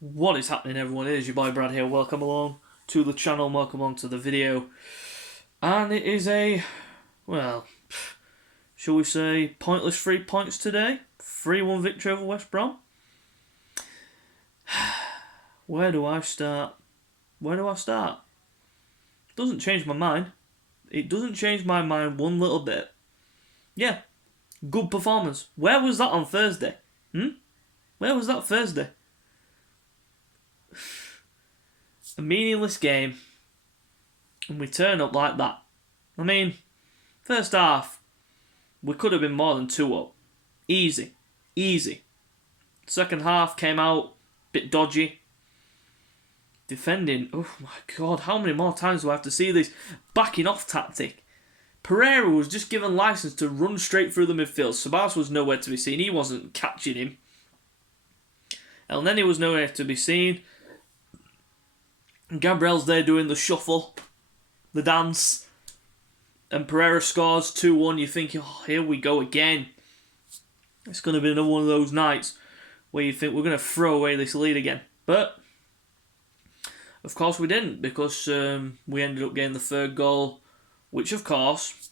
What is happening, everyone? It is your boy Brad here. Welcome along to the channel, welcome along to the video. And it is a, well, shall we say, pointless 3 points today. 3-1 victory over West Brom. Where do I start? Doesn't change my mind. It doesn't change my mind one little bit. Yeah, good performance. Where was that on Thursday? Where was that Thursday? A meaningless game, and we turn up like that. I mean, first half, we could have been more than 2 up. Easy. Second half came out, bit dodgy. Defending, oh my god, how many more times do I have to see this backing off tactic? Pereira was just given license to run straight through the midfield. Sabas was nowhere to be seen. He wasn't catching him. El Neni was nowhere to be seen. Gabriel's there doing the shuffle, the dance, and Pereira scores 2-1. You're thinking, oh, here we go again. It's going to be another one of those nights where you think we're going to throw away this lead again. But, of course we didn't, because we ended up getting the third goal, which of course,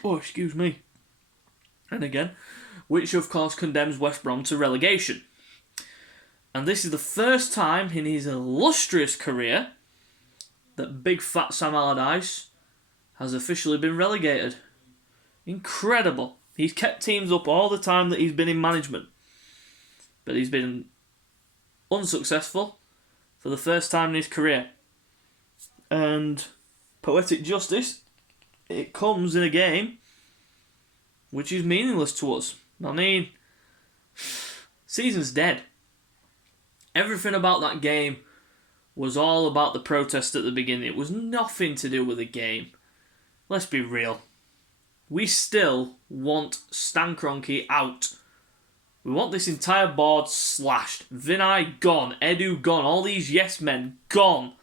which of course condemns West Brom to relegation. And this is the first time in his illustrious career that big fat Sam Allardyce has officially been relegated. Incredible. He's kept teams up all the time that he's been in management. But he's been unsuccessful for the first time in his career. And poetic justice, it comes in a game which is meaningless to us. I mean, season's dead. Everything about that game was all about the protest at the beginning. It was nothing to do with the game. Let's be real. We still want Stan Kroenke out. We want this entire board slashed. Vinay gone. Edu gone. All these yes men gone.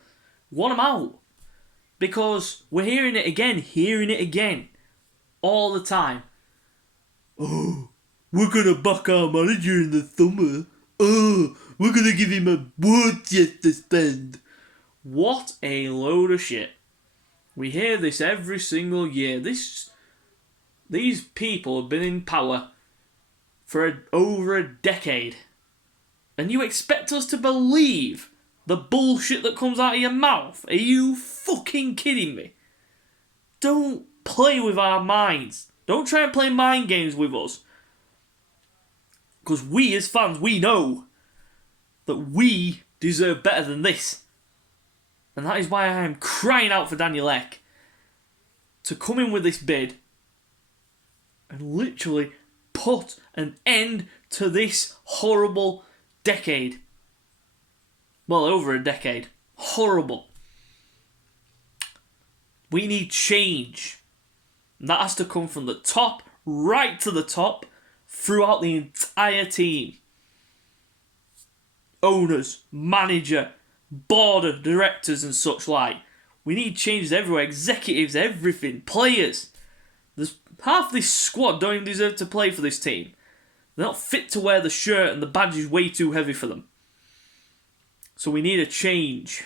Want them out. Because we're hearing it again. All the time. Oh, we're going to back our manager in the summer. Oh, we're going to give him a war chest to spend. What a load of shit. We hear this every single year. These people have been in power for over a decade. And you expect us to believe the bullshit that comes out of your mouth? Are you fucking kidding me? Don't play with our minds. Don't try and play mind games with us. Because we as fans, we know that we deserve better than this. And that is why I am crying out for Daniel Ek to come in with this bid and literally put an end to this horrible decade. Well, over a decade. Horrible. We need change. And that has to come from the top, right to the top, throughout the entire team. Owners, manager, board of directors and such like. We need changes everywhere. Executives, everything. Players. There's half this squad don't even deserve to play for this team. They're not fit to wear the shirt and the badge is way too heavy for them. So we need a change.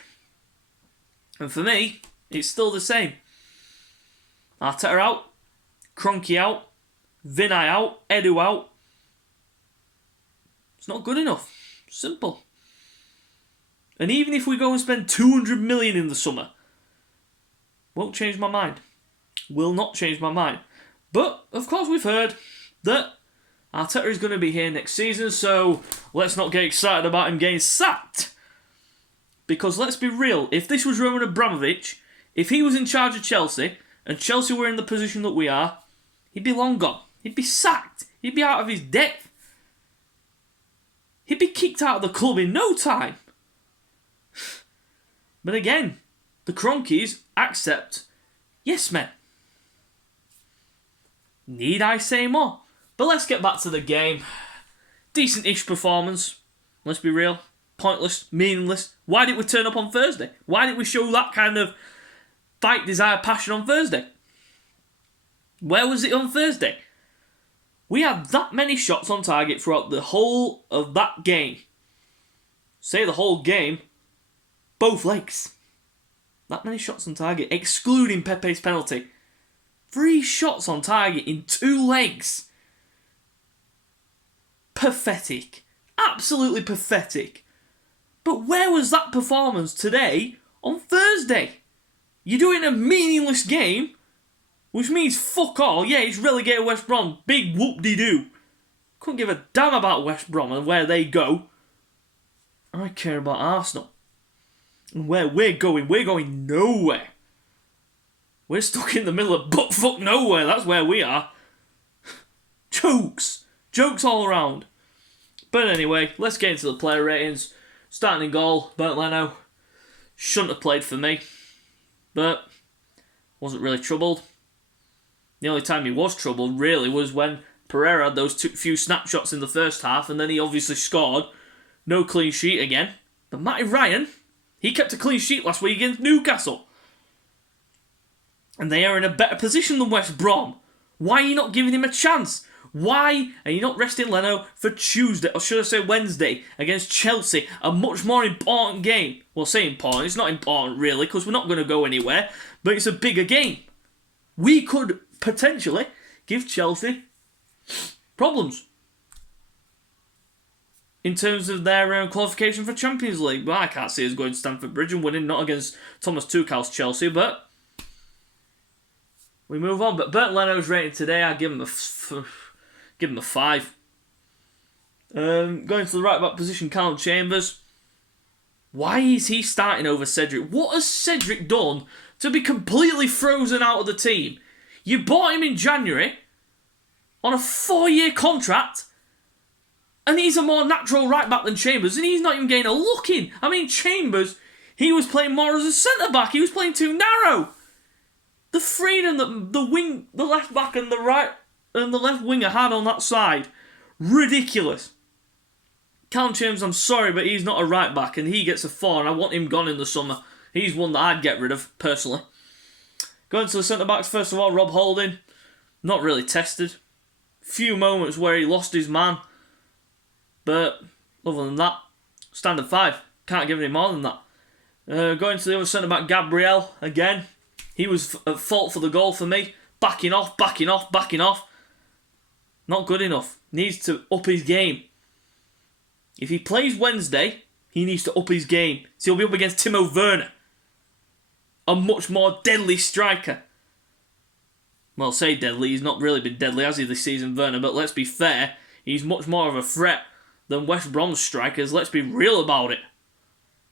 And for me, it's still the same. Arteta out. Kroenke out. Vinay out. Edu out. It's not good enough. Simple. And even if we go and spend 200 million in the summer, won't change my mind. Will not change my mind. But, of course, we've heard that Arteta is going to be here next season, so let's not get excited about him getting sacked. Because let's be real, if this was Roman Abramovich, if he was in charge of Chelsea, and Chelsea were in the position that we are, he'd be long gone. He'd be sacked. He'd be out of his depth. He'd be kicked out of the club in no time. But again, the Kroenkes accept yes men. Need I say more? But let's get back to the game. Decent-ish performance. Let's be real. Pointless, meaningless. Why didn't we turn up on Thursday? Why didn't we show that kind of fight, desire, passion on Thursday? Where was it on Thursday? We had that many shots on target throughout the whole of that game. say the whole game, both legs. That many shots on target, excluding Pepe's penalty. 3 shots on target in 2 legs. Pathetic. Absolutely pathetic. But where was that performance today on Thursday? You're doing a meaningless game, which means fuck all. Yeah, it's relegated West Brom. Big whoop-de-doo. Couldn't give a damn about West Brom and where they go. I care about Arsenal. And where we're going nowhere. We're stuck in the middle of butt-fuck nowhere. That's where we are. Jokes. Jokes all around. But anyway, let's get into the player ratings. Starting in goal, Bernd Leno. Shouldn't have played for me. But wasn't really troubled. The only time he was troubled, really, was when Pereira had those few snapshots in the first half, and then he obviously scored. No clean sheet again. But Matty Ryan, he kept a clean sheet last week against Newcastle. And they are in a better position than West Brom. Why are you not giving him a chance? Why are you not resting Leno for Tuesday, or should I say Wednesday, against Chelsea? A much more important game. Well, say important, it's not important really, because we're not going to go anywhere, but it's a bigger game. We could potentially give Chelsea problems in terms of their qualification for Champions League. Well, I can't see us going to Stamford Bridge and winning, not against Thomas Tuchel's Chelsea, but we move on. But Bernd Leno's rating today, I give him a 5. Going to the right back position, Callum Chambers. Why is he starting over Cedric? What has Cedric done to be completely frozen out of the team? You bought him in January on a 4-year contract, and he's a more natural right back than Chambers, and he's not even getting a look in. I mean, Chambers, he was playing more as a centre back. He was playing too narrow. The freedom that the left back and the right and the left winger had on that side, ridiculous. Callum Chambers, I'm sorry, but he's not a right back, and he gets a 4, and I want him gone in the summer. He's one that I'd get rid of, personally. Going to the centre-backs, first of all, Rob Holding. Not really tested. Few moments where he lost his man. But, other than that, standard 5. Can't give any more than that. Going to the other centre-back, Gabriel, again. He was at fault for the goal for me. Backing off. Not good enough. Needs to up his game. If he plays Wednesday, he needs to up his game. So he'll be up against Timo Werner. A much more deadly striker. Well, say deadly, he's not really been deadly, has he, this season, Werner? But let's be fair, he's much more of a threat than West Brom's strikers. Let's be real about it.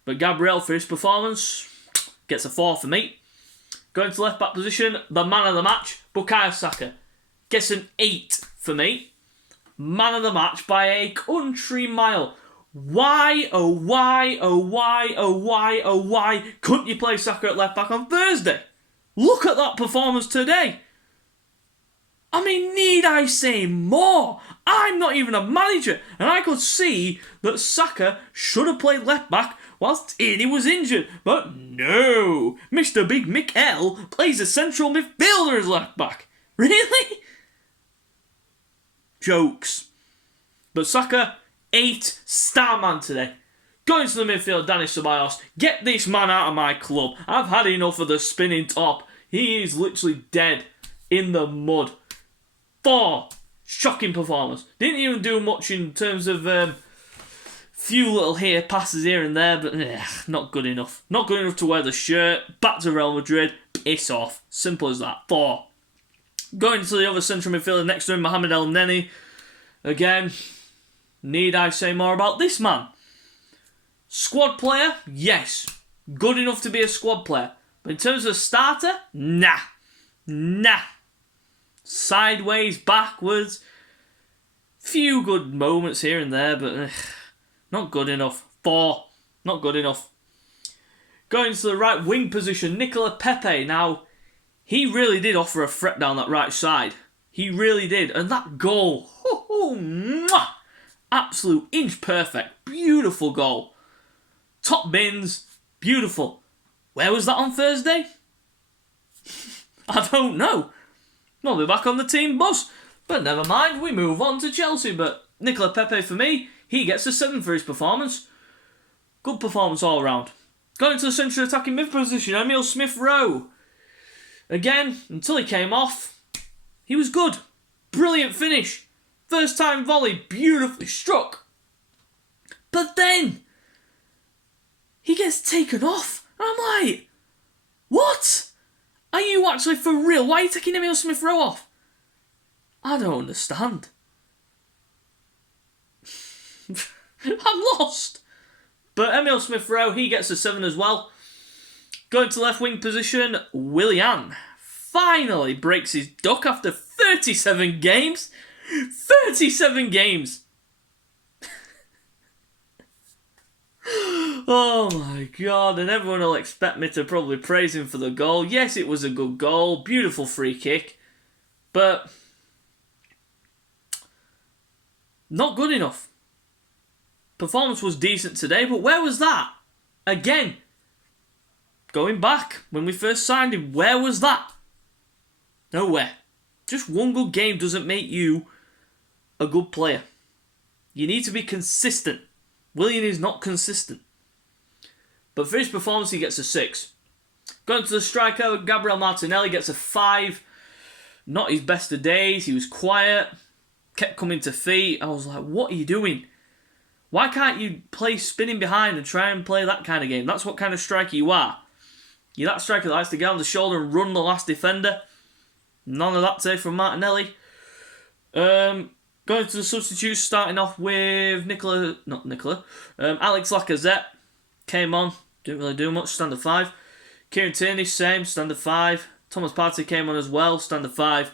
But Gabriel, for his performance, gets a 4 for me. Going to left back position, the man of the match, Bukayo Saka. Gets an 8 for me. Man of the match by a country mile. Why, oh why, oh why, oh why, oh why couldn't you play Saka at left back on Thursday? Look at that performance today. I mean, need I say more? I'm not even a manager, and I could see that Saka should have played left back whilst Tierney was injured. But no, Mr. Big Mikel plays a central midfielder as left back. Really? Jokes. But Saka, 8, star man today. Going to the midfield, Danny Ceballos. Get this man out of my club. I've had enough of the spinning top. He is literally dead in the mud. 4, shocking performance. Didn't even do much in terms of few little passes here and there, but not good enough. Not good enough to wear the shirt. Back to Real Madrid. Piss off. Simple as that. 4. Going to the other central midfielder next to him, Mohamed El Neni. Again, need I say more about this man? Squad player? Yes. Good enough to be a squad player. But in terms of a starter? Nah. Sideways, backwards. Few good moments here and there, but not good enough. 4. Not good enough. Going to the right wing position, Nicola Pepe. Now, he really did offer a threat down that right side. He really did. And that goal, absolute inch perfect. Beautiful goal. Top bins, beautiful. Where was that on Thursday? I don't know. I'll be back on the team bus. But never mind, we move on to Chelsea. But Nicola Pepe, for me, he gets a 7 for his performance. Good performance all around. Going into the central attacking mid position, Emile Smith-Rowe. Again, until he came off, he was good. Brilliant finish. First time volley, beautifully struck. But then, he gets taken off. And I'm like, what? Are you actually for real? Why are you taking Emile Smith-Rowe off? I don't understand. I'm lost. But Emile Smith-Rowe, he gets a 7 as well. Going to left wing position, Willian finally breaks his duck after 37 games. 37 games. Oh my god, and everyone will expect me to probably praise him for the goal. Yes, it was a good goal, beautiful free kick, but not good enough. Performance was decent today, but where was that? Again, going back when we first signed him, where was that? Nowhere. Just one good game doesn't make you a good player. You need to be consistent. Willian is not consistent. But for his performance, he gets a 6. Going to the striker, Gabriel Martinelli gets a 5. Not his best of days. He was quiet. Kept coming to feet. I was like, what are you doing? Why can't you play spinning behind and try and play that kind of game? That's what kind of striker you are. You're that striker that likes to get on the shoulder and run the last defender. None of that today from Martinelli. Going to the substitutes, starting off with Alex Lacazette. Came on, didn't really do much, standard 5. Kieran Tierney, same, standard 5. Thomas Partey came on as well, standard 5.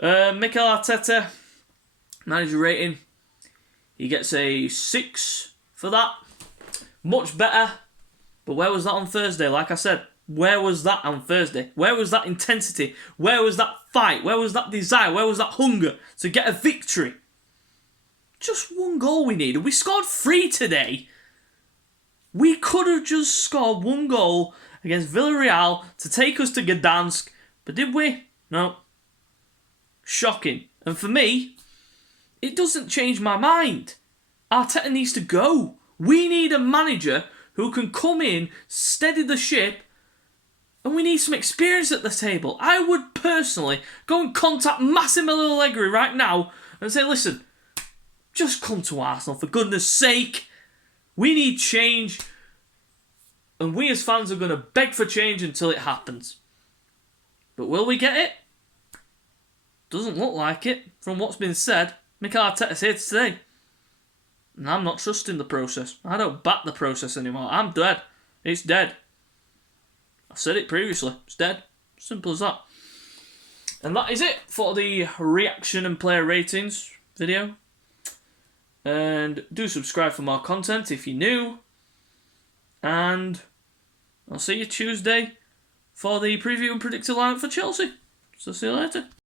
Mikel Arteta, manager rating. He gets a 6 for that. Much better. But where was that on Thursday? Like I said, where was that on Thursday? Where was that intensity? Where was that fight? Where was that desire? Where was that hunger to get a victory? Just one goal we needed. We scored 3 today. We could have just scored one goal against Villarreal to take us to Gdansk. But did we? No. Shocking. And for me, it doesn't change my mind. Arteta needs to go. We need a manager who can come in, steady the ship, and we need some experience at the table. I would personally go and contact Massimo Allegri right now and say, listen, just come to Arsenal for goodness sake. We need change, and we as fans are going to beg for change until it happens. But will we get it? Doesn't look like it from what's been said. Mikel Arteta's here today. And I'm not trusting the process. I don't back the process anymore. I'm dead. It's dead. I said it previously. It's dead. Simple as that. And that is it for the reaction and player ratings video. And do subscribe for more content if you're new. And I'll see you Tuesday for the preview and predicted lineup for Chelsea. So see you later.